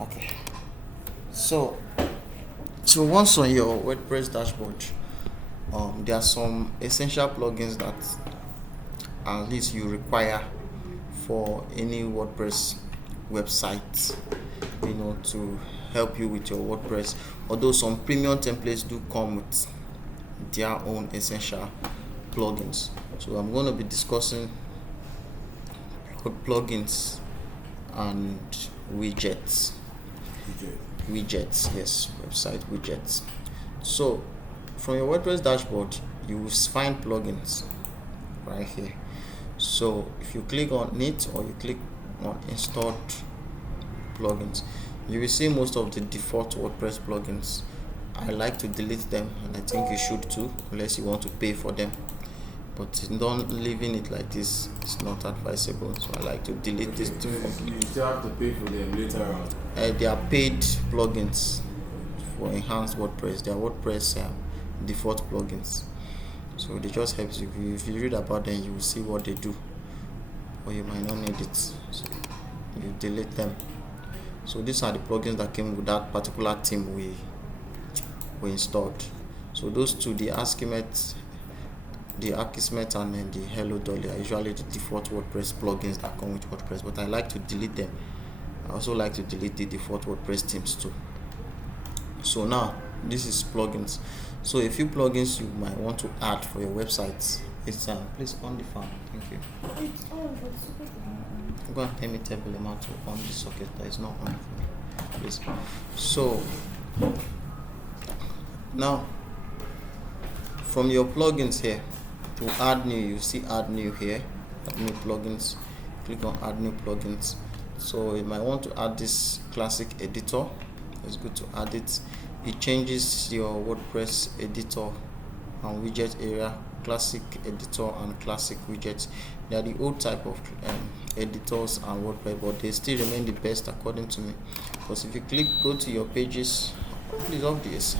Okay, so once on your WordPress dashboard, there are some essential plugins that at least you require for any WordPress website, to help you with your WordPress. Although some premium templates do come with their own essential plugins, so I'm going to be discussing plugins and widgets. Yes, website widgets. So from your WordPress dashboard, you will find plugins right here. So if you click on it or you click on installed plugins, you will see most of the default WordPress plugins. I like to delete them, and I think you should too, unless you want to pay for them. But don't leaving it like this is not advisable, so I like to delete this too. You still have to pay for them later on. They are paid plugins for enhanced WordPress. They are WordPress default plugins, so they just help you. If you read about them, you will see what they do, or you might not need it, so you delete them. So these are the plugins that came with that particular theme we installed. So those two, the Akismet and then the Hello Dolly, are usually the default WordPress plugins that come with WordPress, but I like to delete them. I also like to delete the default WordPress themes too. So now this is plugins. So a few plugins you might want to add for your website. It's please on the fan. Thank you. It's on, but it's supposed to be on. Go and tell me table amount to on the socket that is not on for me, please. So now from your plugins here, to add new, you see add new here, add new plugins. Click on add new plugins. So you might want to add this classic editor. It's good to add it. It changes your WordPress editor and widget area. Classic editor and classic widgets, they are the old type of editors and WordPress, but they still remain the best according to me. Because if you go to your pages, please off this.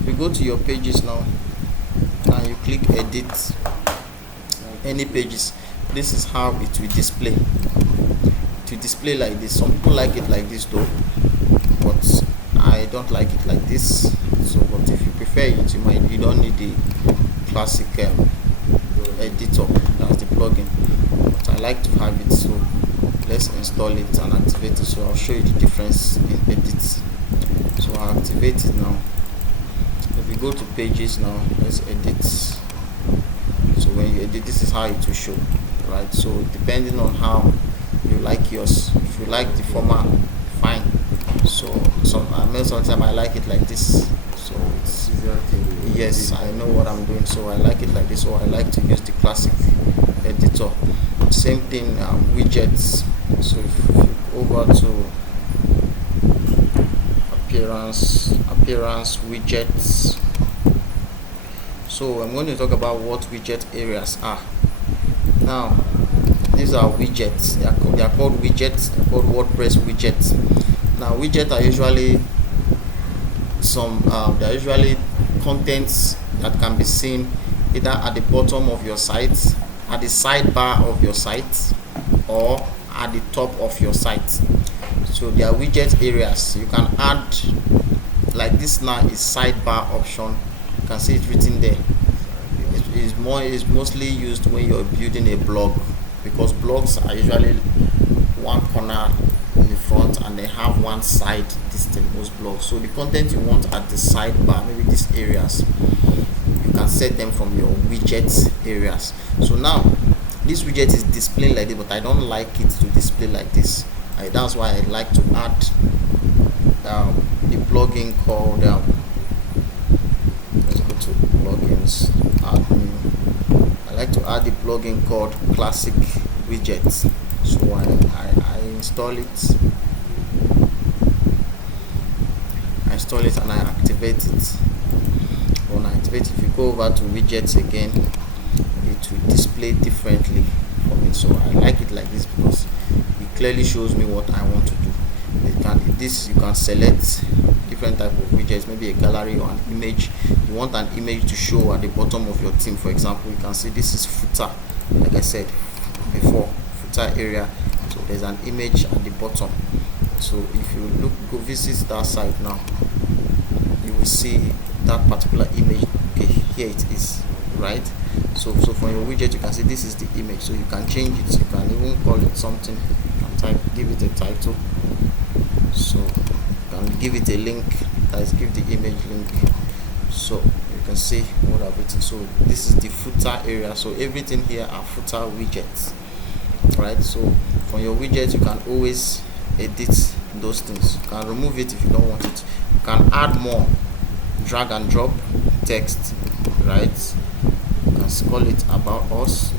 If you go to your pages now and you click edit any pages, this is how it will display. It will display like this. Some people like it like this though, but I don't like it like this. So but if you prefer it, you don't need the classic editor, that's the plugin, but I like to have it. So let's install it and activate it. So I'll show you the difference in edits. So I'll activate it now. If we go to pages now, let's edit. So when you edit, this is how it will show, right? So depending on how you like yours, if you like the format, fine. So sometimes I like it like this. So it's yes, I know what I'm doing, so I like it like this. So I like to use the classic editor. Same thing, widgets. So if you go over to appearance widgets. So I'm going to talk about what widget areas are. Now these are widgets. They are called widgets. They're called WordPress widgets. Now widgets are usually there are usually contents that can be seen either at the bottom of your site, at the sidebar of your site, or at the top of your site. So there are widget areas you can add, like this now is sidebar option. You can see it written there. It is mostly used when you're building a blog, because blogs are usually one corner in the front and they have one side distant, most blogs. So the content you want at the sidebar, maybe these areas, you can set them from your widgets areas. So now this widget is displaying like this, but I don't like it to display like this. That's why I like to add the plugin called let's go to plugins, add new. I like to add the plugin called classic widgets. So I install it. And I activate it. When I activate it, if you go over to widgets again, it will display differently for me. So I like it like this because it clearly shows me what I want to do. You can select different type of widgets, maybe a gallery or an image. You want an image to show at the bottom of your theme. For example, you can see this is footer, like I said before, footer area. So there's an image at the bottom. So if you go visit that site now, you will see that particular image. Okay, here it is, right? So from your widget you can see this is the image, so you can change it. You can even call it something. You can give it a title, so you can give it a link. Let's give the image link, so you can see what I've written. So this is the footer area, so everything here are footer widgets, right? So from your widget you can always edit those things. You can remove it if you don't want it. You can add more, drag and drop text, right? You can call it about us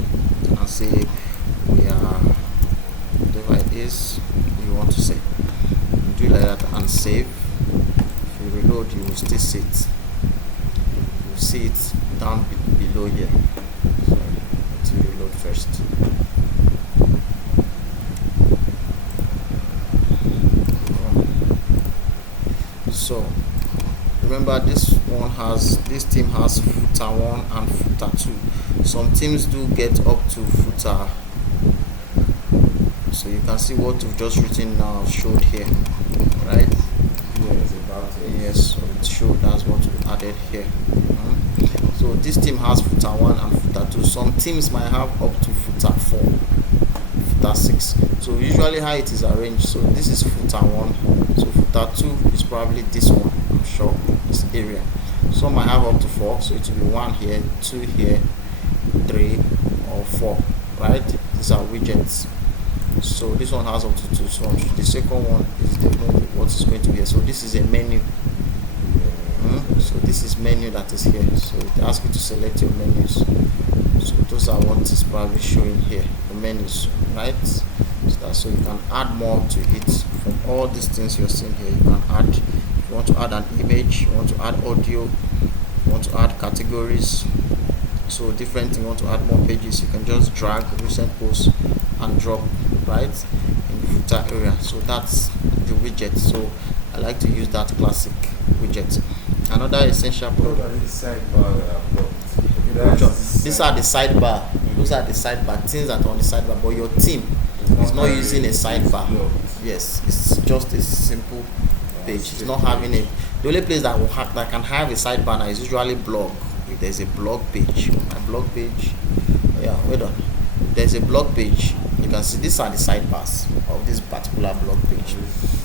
and say we are whatever it is you want to say. Do it like that and save. If you reload, you will still see it. You see it down below here. So let's reload first. So remember, this team has footer 1 and footer 2. Some teams do get up to footer, so you can see what we've just written now showed here, right? Yes, so it showed that's what we added here. So this team has footer 1 and footer 2. Some teams might have up to footer 4, footer 6. So usually how it is arranged, so this is footer 1, so footer 2 is probably this one, I'm sure, this area. Some might have up to 4, so it will be 1 here, 2 here, 3 or 4, right? These are widgets. So this one has up to 2. So the second one is definitely what is going to be here. So this is a menu. So this is menu that is here. So it asks you to select your menus. So those are what is probably showing here, the menus, right? So you can add more to it from all these things you're seeing here. You can add, if you want to add an image, you want to add audio, you want to add categories, so different thing. You want to add more pages, you can just drag recent posts and drop right in the footer area. So that's the widget. So I like to use that classic widget. Another essential product. These are the sidebar. Those are the sidebar things that are on the sidebar, but your team is not using a sidebar. Yes, it's just a simple page. It's not having a. The only place that can have a sidebar now is usually blog. If there's a blog page, my blog page. Yeah, wait on. There's a blog page. You can see these are the sidebars of this particular blog page.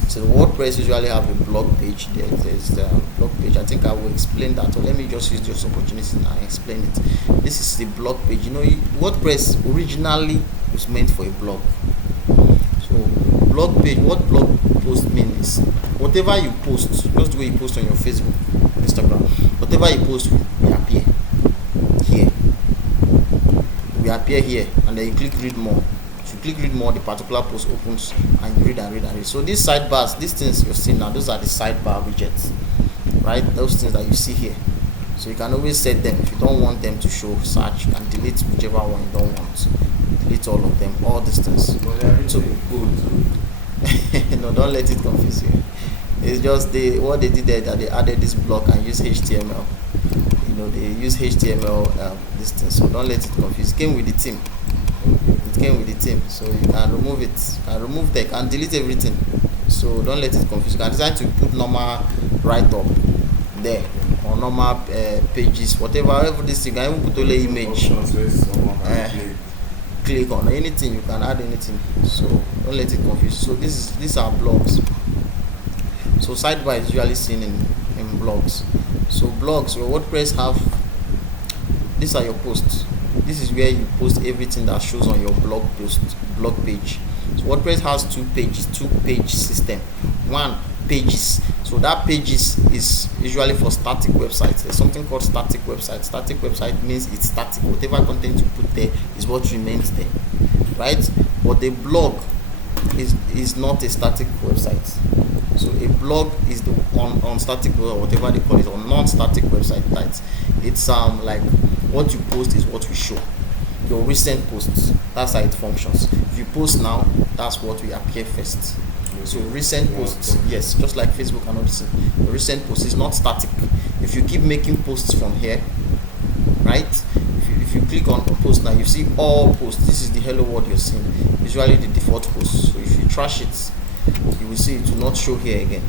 So WordPress usually have a blog page. There's the blog page. I think I will explain that, or let me just use this opportunity and explain it. This is the blog page. You know, WordPress originally was meant for a blog. So blog page, what blog post means is whatever you post, just the way you post on your Facebook, Instagram, whatever you post will appear here. Will appear here, and then you click read more. If you click read more, the particular post opens and you read and read and read. So these sidebars, these things you're seeing now, those are the sidebar widgets, right? Those things that you see here. So you can always set them. If you don't want them to show, search, you can delete whichever one you don't want. Delete all of them, all these things. So, no, don't let it confuse you. It's just what they did there, that they added this block and use HTML. You know, they use HTML this thing. So don't let it confuse. It came with the theme. It came with the theme, so you can remove it. You can remove that and delete everything. So don't let it confuse. You can decide to put normal write up there or normal pages, whatever this thing. You can even put only image. Click on anything. You can add anything. So don't let it confuse. So these are blogs. So sidebar is usually seen in blogs. So blogs, your WordPress have. These are your posts. This is where you post everything that shows on your blog page. So WordPress has two page system. One, pages. So that pages is usually for static websites. There's something called static website. Static website means it's static. Whatever content you put there is what remains there, right? But the blog is not a static website. So a blog is the on static or whatever they call it, or non-static website. It's like what you post is what we show. Your recent posts, that's how it functions. If you post now, that's what will appear first. So recent posts, yes, just like Facebook and all this. The recent post is not static. If you keep making posts from here, right? If you click on post now, you see all posts. This is the hello world you're seeing. Usually the default post. So if you trash it, you will see it will not show here again,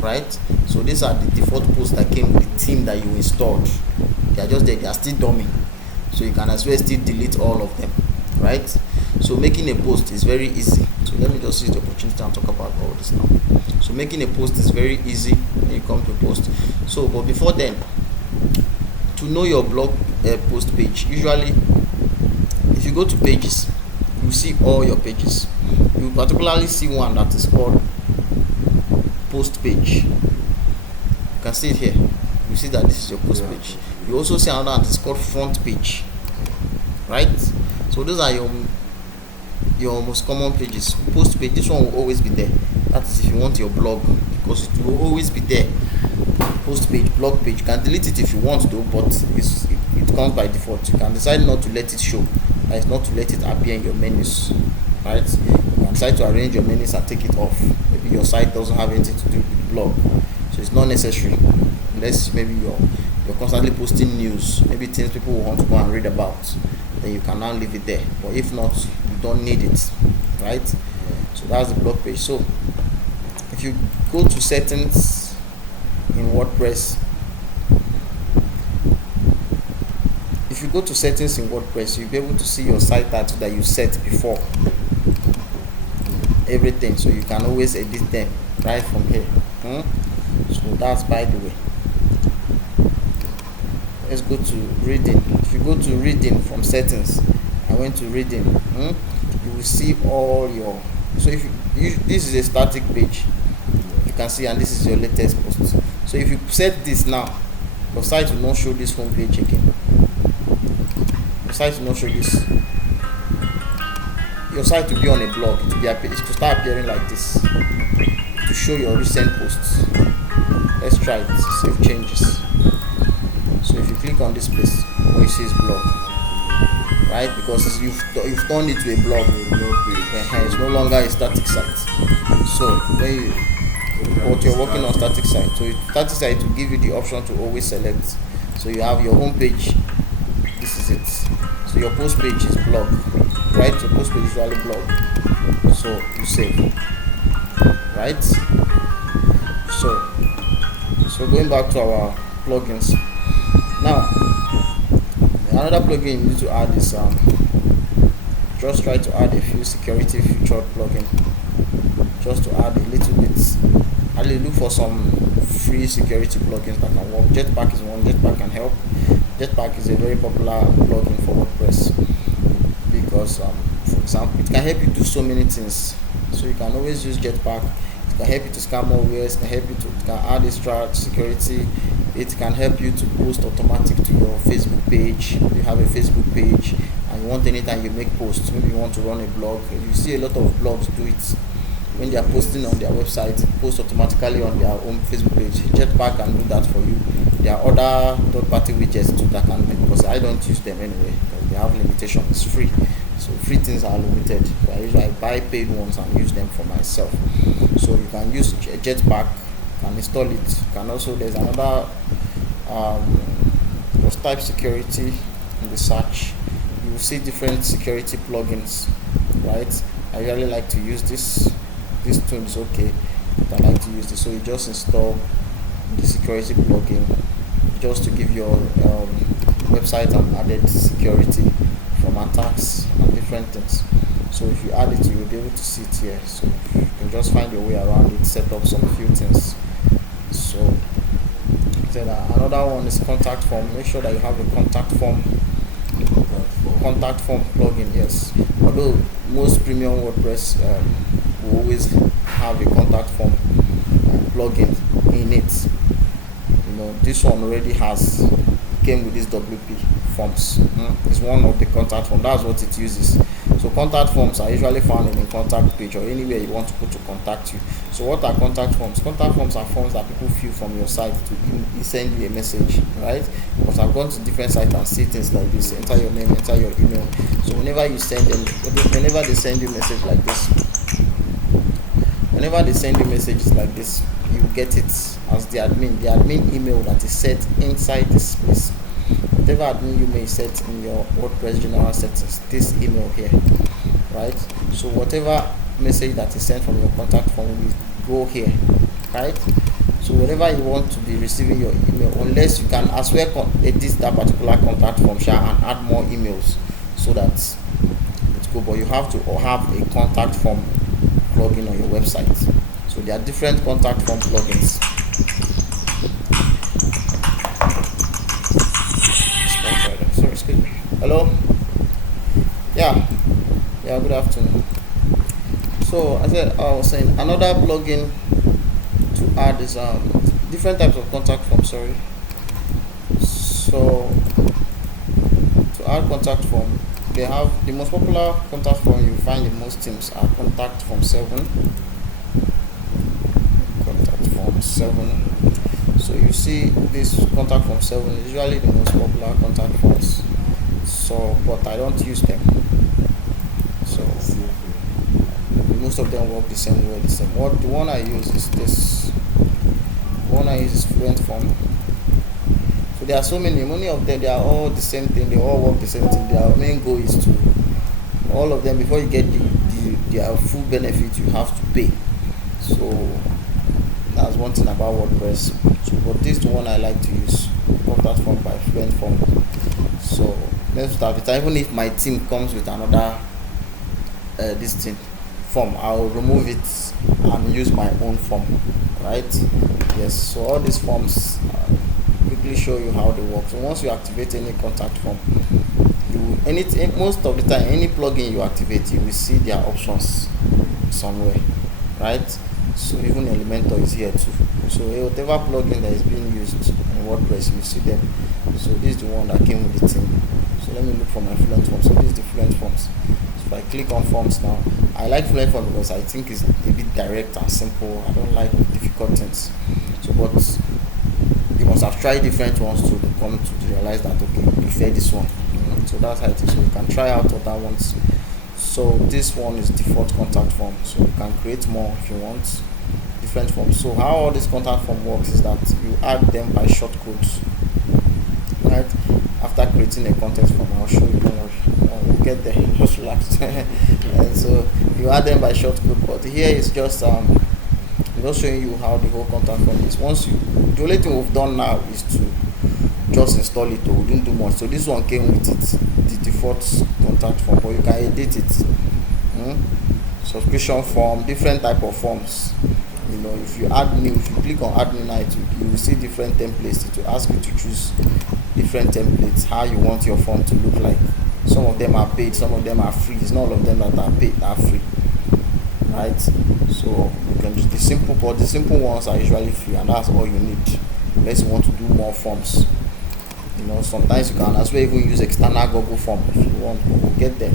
right? So these are the default posts that came with the theme that you installed. They are just there, they are still dummy, so you can as well still delete all of them, right? So making a post is very easy. So let me just use the opportunity and talk about all this now. So making a post is very easy when you come to post. So but before then, to know your blog post page, usually if you go to pages, you see all your pages. You particularly see one that is called post page. You can see it here. You see that this is your post page. You also see another one that is called front page, right? So those are your most common pages. Post page, this one will always be there. That is if you want your blog, because it will always be there. Post page, blog page, you can delete it if you want to, but it comes by default. You can decide not to let it show, that is not to let it appear in your menus, right? You can decide to arrange your menus and take it off. Maybe your site doesn't have anything to do with the blog, so it's not necessary, unless maybe you're constantly posting news, maybe things people will want to go and read about, then you can now leave it there. But if not, you don't need it, right? So that's the blog page. So if you go to settings in WordPress, you'll be able to see your site title that you set before, everything, so you can always edit them right from here. So that's by the way. Let's go to reading. If you go to reading from settings, I went to reading, you will see all your, so if you this is a static page, you can see, and this is your latest post. So if you set this now, your site will not show this home page again. Your site will not show this. Your site will be on a blog. It will start appearing like this to show your recent posts. Let's try it. Save changes. So if you click on this place where it says blog, right, because you've turned it to a blog, it's no longer a static site. So when you're working on static site, so static site will give you the option to always select. So you have your home page, this is it. So your post page is blog, right? Your post page is usually blog. So you save, right? So going back to our plugins. Now, another plugin you need to add is just try to add a few security featured plugin, just to add a little bit. I'll look for some free security plugins that can work. Jetpack is one. Jetpack can help. Jetpack is a very popular plugin for WordPress because, for example, it can help you do so many things. So you can always use Jetpack. It can help you to scan more wares. It can help you to add extra security. It can help you to post automatic to your Facebook page. You have a Facebook page and you want, anytime you make posts, maybe you want to run a blog. You see a lot of blogs do it. When they are posting on their website, post automatically on their own Facebook page. Jetpack can do that for you. There are other third-party widgets too that can do, because I don't use them anyway, because they have limitations. It's free, so free things are limited. So I usually buy paid ones and use them for myself. So you can use Jetpack, can install it. You can also, there's another just type security in the search. You will see different security plugins, right? I really like to use this. This tool is okay, but I like to use this. So you just install the security plugin just to give your website an added security from attacks and different things. So if you add it, you will be able to see it here. So you can just find your way around it, set up some few things. So then another one is contact form. Make sure that you have a contact form plugin. Yes, although most premium WordPress will always have a contact form plugin in it. You know, this one already came with this WP forms. It's one of the contact form. That's what it uses. So contact forms are usually found in a contact page or anywhere you want people to contact you. So what are contact forms? Contact forms are forms that people fill from your site to send you a message, right? Because I've gone to different sites and see things like this. Enter your name, enter your email. So whenever they send you a message like this, whenever they send you messages like this, you get it as the admin email that is set inside this place. Whatever admin you may set in your WordPress general settings, this email here, right? So whatever message that is sent from your contact form will go here, right? So whenever you want to be receiving your email, unless you can as well edit that particular contact form and add more emails so that it go, but you have to have a contact form plugin on your website. So there are different contact form plugins. Sorry, excuse me. Hello. Yeah, good afternoon. So I was saying another plugin to add is different types of contact form. Sorry. So to add contact form, they have the most popular contact form you find in most teams are contact form 7. Contact form 7. So you see this contact form 7 is usually the most popular contact forms. So, but I don't use them. So most of them work the same way. The one I use is this. The one I use is Fluent Form. So there are so many of them. They are all the same thing. They all work the same thing. Their main goal is to all of them. Before you get their full benefit, you have to pay. So that's one thing about WordPress. So, but this is the one I like to use. Contact Form by Fluent Form. So let's start with. Even if my team comes with another this thing form, I'll remove it and use my own form, right? Yes. So all these forms quickly show you how they work. So once you activate any contact form, most of the time any plugin you activate, you will see their options somewhere, right? So even Elementor is here too. So whatever plugin that is being used in WordPress, you see them. So this is the one that came with the theme. So let me look for my Fluent Form. So this is the Fluent Forms. So if I click on Forms now, I like Fluent Form because I think it's a bit direct and simple. I don't like difficult things. So but you must have tried different ones to come to realize that okay, you prefer this one. So that's how it is. So you can try out other ones. So this one is default contact form. So you can create more if you want different forms. So how all this contact form works is that you add them by shortcodes, right? After creating a context form, I'll show you. Don't worry, we'll get there. Just relax. And so you add them by shortcode. But here is just showing you how the whole contact form is. The only thing we've done now is to just install it. We didn't do much. So this one came with it, the default contact form, but you can edit it. Subscription form, different type of forms. If you click on add new now, you will see different templates. It will ask you to choose different templates, how you want your form to look like. Some of them are paid, some of them are free. It's not all of them that are paid are free, right? So you can do the simple ones are usually free, and that's all you need unless you want to do more forms. Sometimes you can as well even use external Google form if you want, but we'll get there.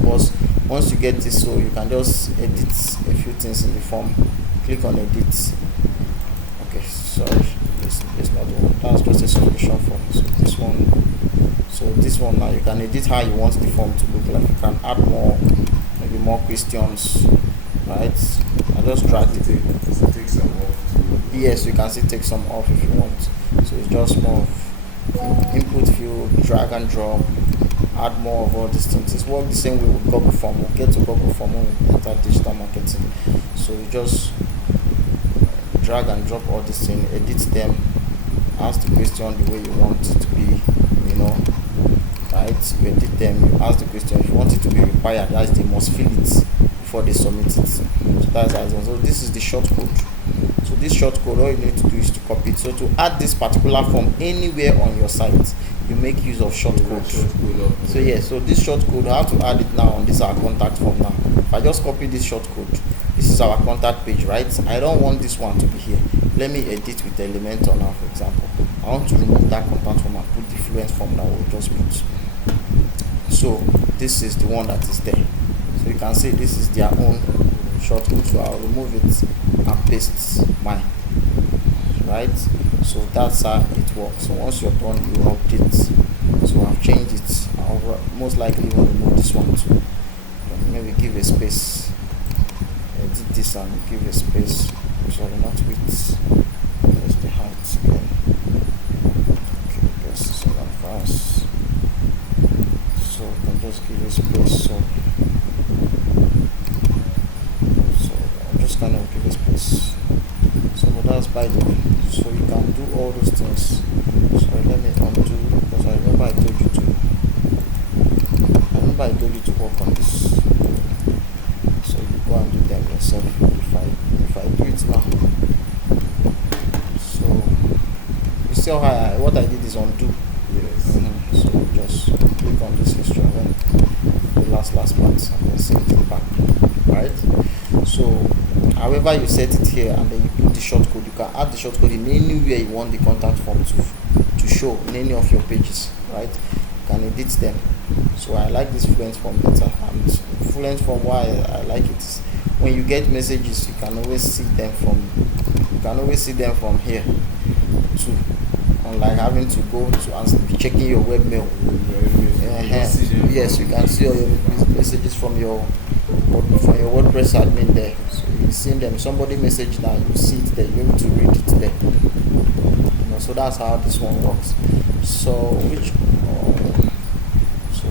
Because once you get this, so you can just edit a few things in the form. Click on edit. Okay, sorry, it's not the one. That's just a subscription form. So this one now you can edit how you want the form to look like. You can add maybe more questions, right? I just drag it. Take some off. Yes, you can still take some off if you want. So it's just more of input field, drag and drop, add more of all these things. It's work the same way with Google Form. We'll get to Google Form when we enter digital marketing. So you just drag and drop all these things, edit them, ask the question the way you want it to be, right? You edit them, you ask the question. If you want it to be required, that's they must fill it before they submit it. So that's how it. So this is the short code. So this short code, all you need to do is to copy it. So to add this particular form anywhere on your site, you make use of short code. So so this short code, how to add it now on this our contact form now. If I just copy this short code, this is our contact page, right? I don't want this one to be here. Let me edit with Elementor now, for example. I want to remove that contact form and put the Fluent form that we'll just put. So this is the one that is there. So you can see this is their own short code. So I'll remove it and paste mine, right? So that's how it works. So once you're done, you update. So I've changed it. I'll most likely want to remove this one too. Maybe give a space. Edit this and give a space. Sorry, not width. There's the height again. Okay, this is an advance. So you can just give a space. So just kind of give a space. So that's by the way. So you can do all those things. So let me undo, because I remember I told you to work on this. So you go and do them yourself. If I do it now. So you see how what I did is undo. Yes. So just click on this history and then the last part and then save it back. Right? So however you set it here and then you put the shortcode, you can add the shortcode in anywhere you want the contact form to show in any of your pages, right? You can edit them. So I like this fluent form better, and fluent form, why I like it is when you get messages you can always see them from here too, unlike having to go to and be checking your webmail. Yes, you can see all your messages from your WordPress admin there. So you see them. Somebody message now, you see it there. You're able to read it there. So that's how this one works. So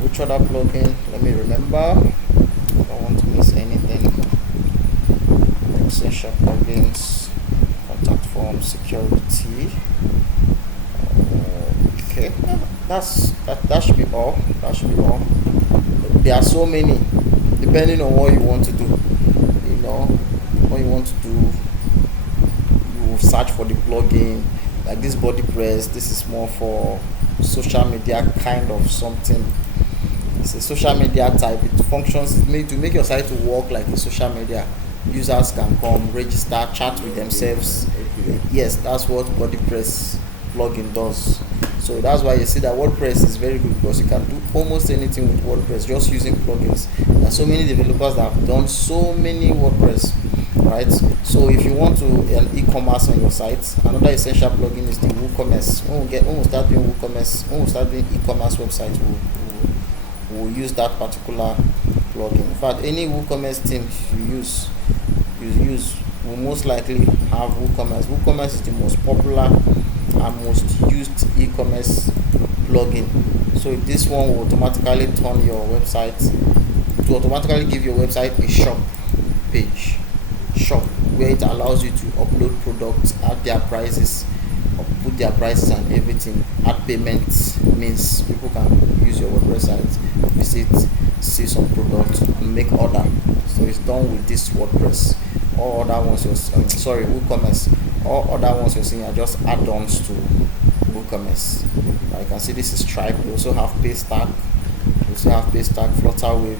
which other plugin? Let me remember. I don't want to miss anything. Essential plugins, contact form, security. Okay, that should be all. There are so many, depending on what you want to do. What you want to do, you search for the plugin. Like this Wordpress, this is more for social media kind of something. It's a social media type. It functions to make your site to work like a social media. Users can come, register, chat with themselves. Yes, that's what Wordpress plugin does. So that's why you see that WordPress is very good, because you can do almost anything with WordPress just using plugins. There are so many developers that have done so many WordPress, right? So if you want to e-commerce on your site, another essential plugin is the WooCommerce. When we start doing WooCommerce, when we start doing e-commerce websites, we'll use that particular plugin. In fact, any WooCommerce theme you use will most likely have WooCommerce. WooCommerce is the most popular and most used e-commerce plugin. So this one will automatically turn your website to automatically give your website a shop page, where it allows you to upload products, add their prices, or put their prices and everything. Add payments means people can use your WordPress site, visit, see some products, and make order. So it's done with this WordPress. All other ones WooCommerce. All other ones you're seeing are just add-ons to WooCommerce. Now you can see this is Stripe. We also have Paystack. Flutterwave.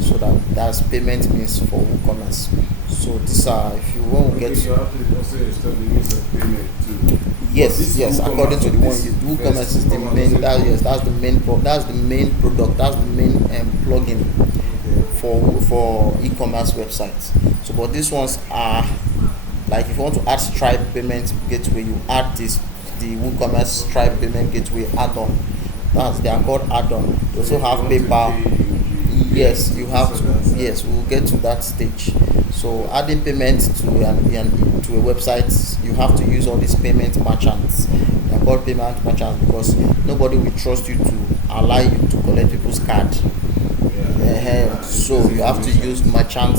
So that's payment means for WooCommerce. So these are, if you want to get. You have to also install the means of payment too. Yes. According to the one you do, WooCommerce is the main. That's the main product. That's the main plugin for e-commerce websites. So, but these ones are like if you want to add Stripe payment gateway, you add the WooCommerce Stripe payment gateway add-on. They are called add-on. They also have PayPal. Yes, you have to. Yes, we'll get to that stage. So adding payment to a website, you have to use all these payment merchants. They're called payment merchants because nobody will trust you to allow you to collect people's card. So you have to use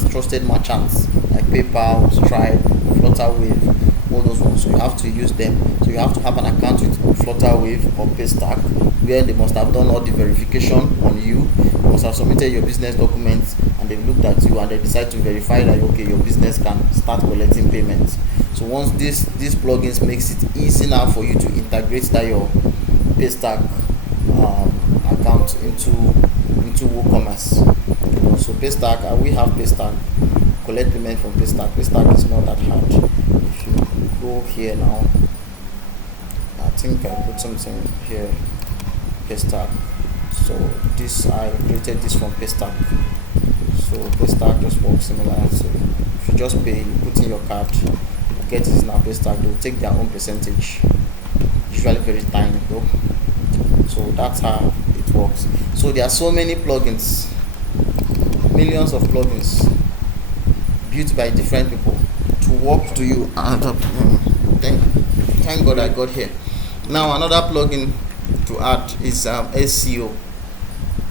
trusted merchants like PayPal, Stripe, Flutterwave, all those ones. So you have to use them. So you have to have an account with Flutterwave or Paystack, where they must have done all the verification on you. You must have submitted your business documents, and they've looked at you and they decide to verify that okay, your business can start collecting payments. So once these plugins makes it easy now for you to integrate that your Paystack account into WooCommerce. So Paystack, we have Paystack. Collect payment from Paystack. Paystack is not that hard. If you go here now, I think I put something here. Paystack. So I created this from Paystack. So Paystack just works similar. So if you just pay, you put in your card, you get it in our Paystack. They'll take their own percentage. Usually very tiny though. So that's how it works. So there are so many plugins, millions of plugins built by different people to work to you. And thank God I got here. Now another plugin to add is SEO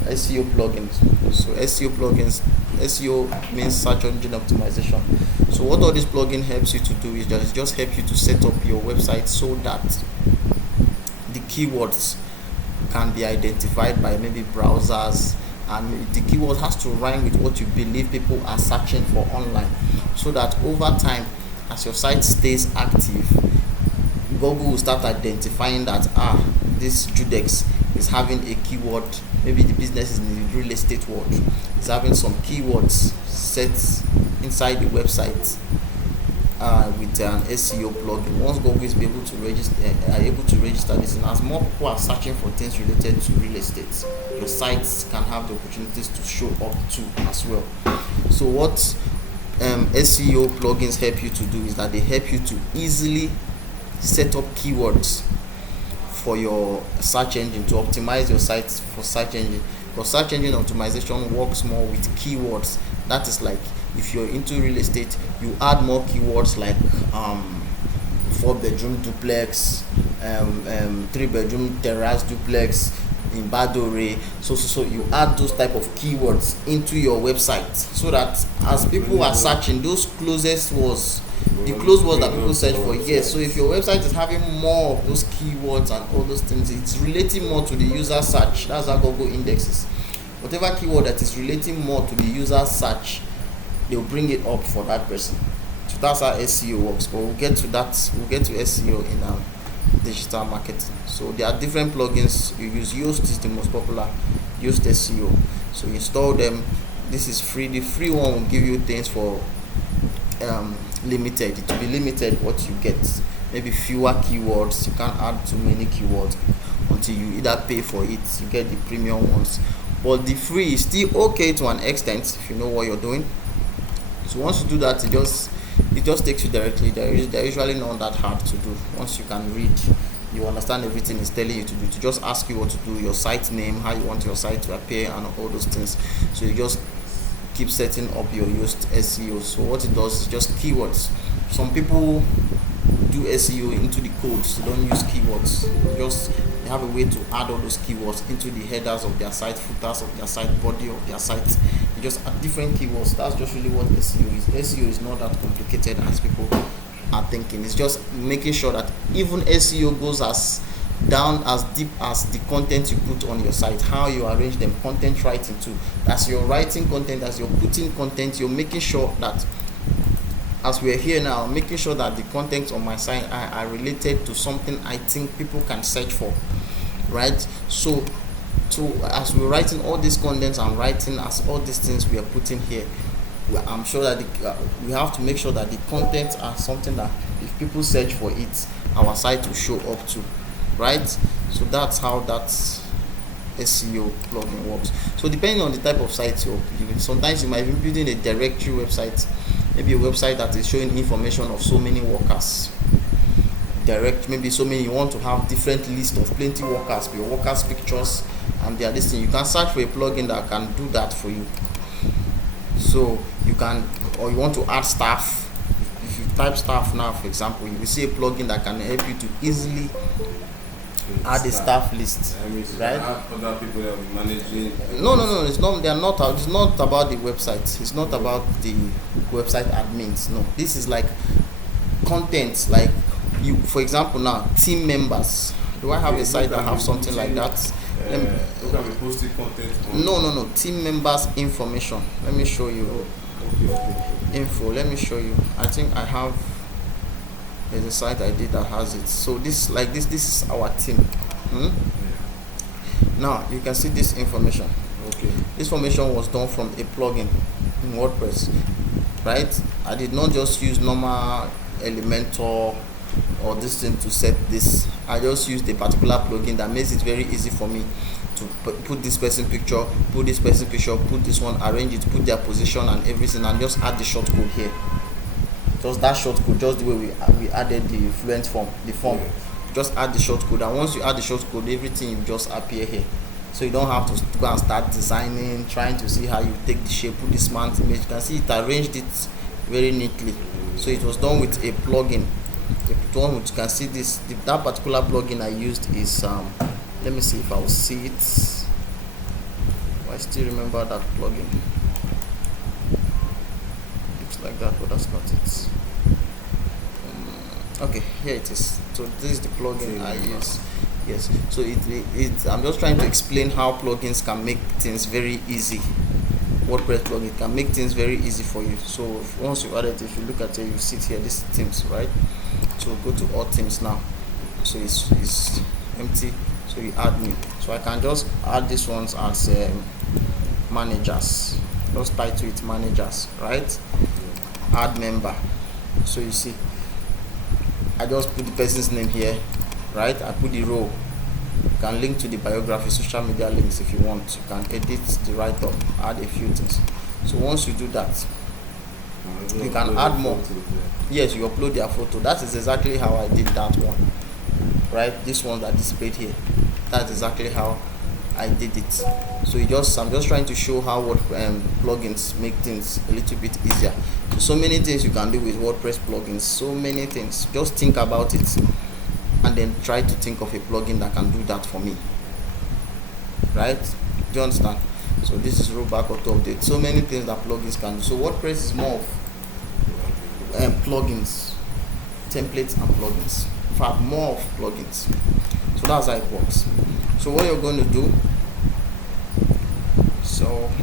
plugins. So SEO plugins, SEO means search engine optimization. So what all this plugin helps you to do is just help you to set up your website so that the keywords can be identified by maybe browsers, and the keyword has to rhyme with what you believe people are searching for online, so that over time, as your site stays active, Google will start identifying that this Judex is having a keyword. Maybe the business is in the real estate world, is having some keywords set inside the website with an SEO plugin. Once Google is able to register this, and as more people are searching for things related to real estate, your sites can have the opportunities to show up too as well. So what SEO plugins help you to do is that they help you to easily set up keywords for your search engine, to optimize your site for search engine, because search engine optimization works more with keywords. That is like, if you're into real estate, you add more keywords like 4-bedroom duplex, 3-bedroom terrace duplex in Badore. So you add those type of keywords into your website, so that as people are searching, those closest words, the close words that people search for, yes. So if your website is having more of those keywords and all those things, it's relating more to the user search. That's how Google indexes. Whatever keyword that is relating more to the user search, they'll bring it up for that person. So that's how SEO works. But we'll get to that. We'll get to SEO in digital marketing. So there are different plugins you use. Yoast is the most popular. Yoast SEO. So install them. This is free. The free one will give you things for limited. It will be limited what you get. Maybe fewer keywords. You can't add too many keywords until you either pay for it. You get the premium ones. But the free is still okay to an extent if you know what you're doing. So once you do that, it just takes you directly. They're usually not that hard to do. Once you can read, you understand everything it's telling you to do. To just ask you what to do, your site name, how you want your site to appear, and all those things. So you just keep setting up your Yoast SEO. So what it does is just keywords. Some people do SEO into the codes. They don't use keywords. They have a way to add all those keywords into the headers of their site, footers of their site, body of their site. They just add different keywords. That's just really what SEO is. SEO is not that complicated as people are thinking. It's just making sure that even SEO goes as down as deep as the content you put on your site, how you arrange them, content writing too. As you're writing content, as you're putting content, you're making sure that, as we're here now, making sure that the content on my site are related to something I think people can search for, right? So as we're writing all these contents and writing as all these things we are putting here, I'm sure that we have to make sure that the contents are something that if people search for it, our site will show up to, right? So that's how that SEO plugin works. So depending on the type of site you're building, sometimes you might be building a directory website, maybe a website that is showing information of so many workers. Maybe so many, you want to have different list of plenty workers, your workers pictures, and they are listing. You can search for a plugin that can do that for you. So you can, or you want to add staff. If you type staff now, for example, you will see a plugin that can help you to easily add a staff list, right? Other people that will be managing. No. It's not. They are not. It's not about the website. It's not about the website admins. No. This is like content. Like you, for example, now team members. Do I have a site that have something like that? You can be posting content on. No. Team members information. Let me show you. Okay. Info. Let me show you. I think I have. There's a site I did that has it. So this is our team. Now you can see this information. Okay. This information was done from a plugin in WordPress, right? I did not just use normal Elementor or this thing to set this. I just used a particular plugin that makes it very easy for me to put this person picture, put this person picture, put this one, arrange it, put their position and everything, and just add the shortcode here. Just that shortcode, just the way we added the fluent form, the form. Just add the shortcode, and once you add the shortcode, everything will just appear here. So you don't have to go and start designing, trying to see how you take the shape, put this man's image. You can see it arranged it very neatly. So it was done with a plugin. The one which you can see this, that particular plugin I used is let me see if I'll see it. I still remember that plugin. like that. But that's not it. Okay, here it is. So this is the plugin I use. Yes, so I'm just trying to explain how plugins can make things very easy. WordPress plugin can make things very easy for you. So once you add it, if you look at it, you see it here, this themes, right? So go to all themes now. So it's empty, so you add new. So I can just add these ones as managers. Just title it managers, right? Add member. So you see, I just put the person's name here, right? I put the role. You can link to the biography, social media links if you want. You can edit the write-up, add a few things. So once you do that, you can add more. Yes, you upload their photo. That is exactly how I did that one, right? This one that displayed here, that's exactly how I did it. So I'm just trying to show how plugins make things a little bit easier. So many things you can do with WordPress plugins, so many things. Just think about it and then try to think of a plugin that can do that for me, right? Do you understand? So this is rollback auto update. So many things that plugins can do. So WordPress is more of plugins, templates and plugins. In fact, more of plugins. So that's how it works. So what you're going to do, so